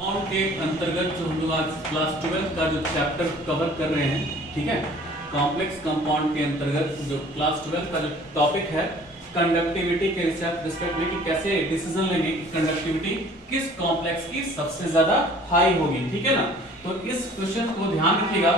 Compound के अंतर्गत जो हम लोग आज क्लास 12 का जो चैप्टर कवर कर रहे हैं, ठीक है, कॉम्प्लेक्स कंपाउंड के अंतर्गत जो क्लास 12 का जो टॉपिक है कंडक्टिविटी के रिस्पेक्ट में कि कैसे डिसीजन लेंगे कि कंडक्टिविटी किस कॉम्प्लेक्स की सबसे ज्यादा हाई होगी, ठीक है ना। तो इस क्वेश्चन को ध्यान रखिएगा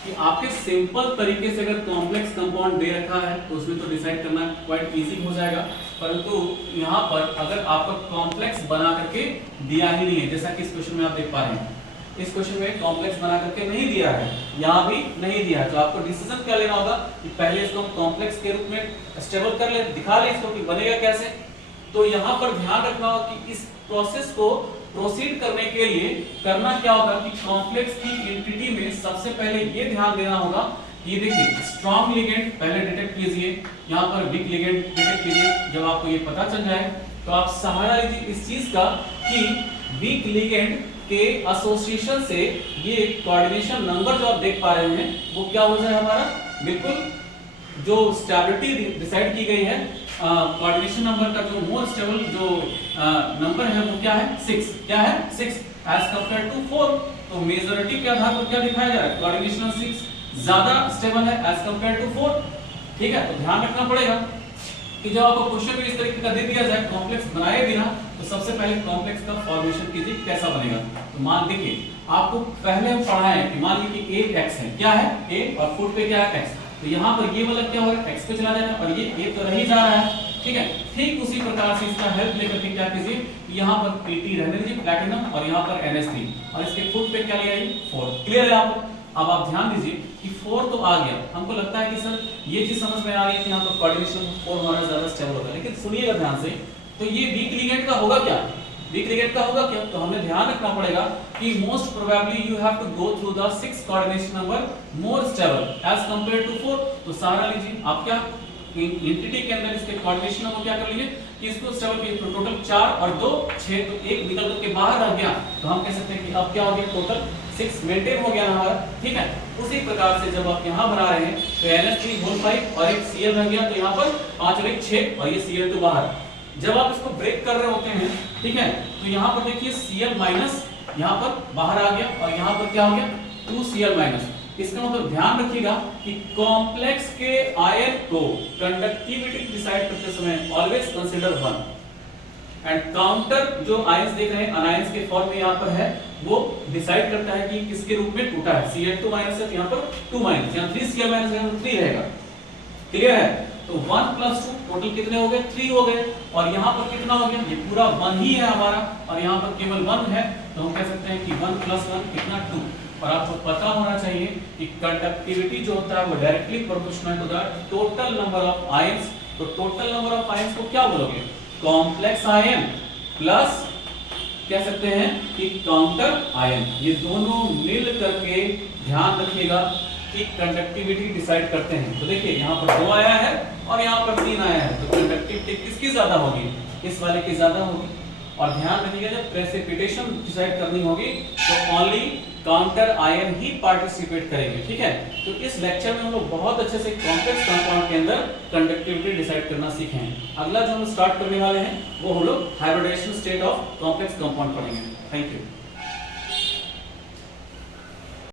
कि आपके सिंपल तरीके से अगर कॉम्प्लेक्स कंपाउंड दे रखा है तो उसमें तो डिसाइड करना क्वाइट इजी हो जाएगा, परंतु यहाँ पर अगर आपको कॉम्प्लेक्स बना करके दिया ही नहीं है, जैसा कि इस क्वेश्चन में आप देख पा रहे हैं, इस क्वेश्चन में कॉम्प्लेक्स बना करके नहीं दिया है, यहाँ भी नहीं दिया है, तो आपको डिसीजन क्या लेना होगा कि पहले इसको हम कॉम्प्लेक्स के रूप में स्टेबल कर ले, दिखा ले इसको कि बनेगा कैसे। तो यहाँ पर ध्यान रखना होगा कि इस प्रोसेस को प्रोसीड करने के लिए करना क्या होगा कि कॉम्प्लेक्स की एंटिटी में सबसे पहले ये ध्यान देना होगा कि देखिए स्ट्रॉन्ग लिगेंड पहले डिटेक्ट कीजिए, यहाँ पर वीक लिगेंड डिटेक्ट कीजिए। जब आपको ये पता चल जाए तो आप सहारा लीजिए इस चीज का कि वीक लिगेंड के एसोसिएशन से ये कोऑर्डिनेशन नंबर जो आप देख पा रहे हैं वो क्या हो जाए हमारा, बिल्कुल जो स्टेबिलिटी डिसाइड की गई है कोऑर्डिनेशन नंबर का जो मोर स्टेबल जो नंबर है वो क्या है 6, क्या है 6 एज कंपेयर टू 4। तो मेजॉरिटी के आधार पर क्या दिखाया जा रहा है, कोऑर्डिनेशन 6 ज्यादा स्टेबल है एज कंपेयर टू 4, ठीक है। तो ध्यान रखना पड़ेगा कि जब आपको क्वेश्चन में इस तरीके का दे दिया जाए कॉम्प्लेक्स बनाए बिना, तो सबसे पहले कॉम्प्लेक्स का फॉर्मेशन कीजिए कैसा बनेगा। तो मान देखिए आपको पहले हम पढ़ा है कि मान लीजिए कि a x है, क्या है a और फुट पे क्या है x, तो यहाँ पर ये वाला क्या हो रहा है x पे चला जाएगा और ये a तो रह ही जा रहा है, ठीक है। ठीक उसी प्रकार से इसका हेल्प लेकर के क्या कीजिए, यहाँ पर Pt रहने दीजिए प्लैटिनम और यहाँ पर NH3 और इसके फुट पे क्या ले आइए 4। क्लियर है आपको। अब आप ध्यान दीजिए कि 4 तो आ गया, हमको लगता है कि सर ये चीज समझ में आ रही है कि यहाँ पर कोऑर्डिनेशन 4 हमारा ज्यादा स्टेबल होगा, लेकिन सुनिएगा ध्यान से, तो ये वीक लिगेंड का होगा क्या, वीक लिगेंड का होगा क्या, तो हमें ध्यान रखना पड़ेगा कि most probably you have to go through the 6 coordination number more stable as compare to 4। तो सहारा लीजिए आप क्या एंटिटी के अंदर इसके कोऑर्डिनेशन नंबर क्या कर लीजिए कि इसको स्टेबल की तो टोटल 4 और 2 6, तो एक निकल करके बाहर आ गया, तो हम कह सकते हैं कि अब क्या हो गया टोटल 6 मेंटेन हो गया हमारा, ठीक है। उसी प्रकार से जब आप यहाँ बना रहे हैं तो NH3 होल 5 और एक Cl रह गया, तो यहाँ पर 5 और 1 6 और ये Cl2 बाहर। जब आप इसको ब्रेक कर रहे होते हैं, ठीक है, तो यहाँ पर देखिए Cl माइनस यहाँ पर बाहर आ गया और यहाँ पर क्या हो गया 2Cl माइनस। इसका मतलब ध्यान रखिएगा कि कॉम्प्लेक्स के आयन को कंडक्टिविटी डिसाइड करते समय ऑलवेज कंसीडर 1 एंड काउंटर जो आयंस देख रहे हैं अनायंस के फॉर्म में यहाँ पर है, वो डिसाइड करता है कि किसके रूप में टूटा है। Cl2 माइनस है, यहाँ पर 2 माइनस, यहाँ 3Cl माइनस है, 3 रहेगा। क्लियर है। तो 1 + 2 टोटल कितने हो गए 3 हो गए, और यहाँ पर कितना हो गया, ये पूरा 1 ही है हमारा और यहाँ पर केवल 1 है, तो हम कह सकते हैं कि 1 + 1 कितना 2। और आपको पता होना चाहिए कि कंडक्टिविटी जो होता है वो directly proportional to the total number of ions. तो टोटल नंबर ऑफ आयंस को क्या बोलोगे, कॉम्प्लेक्स आयन प्लस कह सकते हैं कि काउंटर आयन, ये दोनों मिल करके ध्यान रखिएगा कि कंडक्टिविटी डिसाइड करते हैं। तो देखिए यहाँ पर 2 आया है और यहाँ पर 3 आया है, तो कंडक्टिविटी किसकी ज्यादा होगी, इस वाले की ज्यादा होगी। और ध्यान रखिएगा जब प्रेसिपिटेशन डिसाइड करनी होगी तो ओनली काउंटर आयन ही पार्टिसिपेट करेंगे, ठीक है। तो इस लेक्चर में हम लोग बहुत अच्छे से कॉम्प्लेक्स कंपाउंड के अंदर कंडक्टिविटी डिसाइड करना सीखे हैं। अगला जो हम स्टार्ट करने वाले हैं वो हम लोग hybridization state of complex compound पढ़ेंगे। Thank you.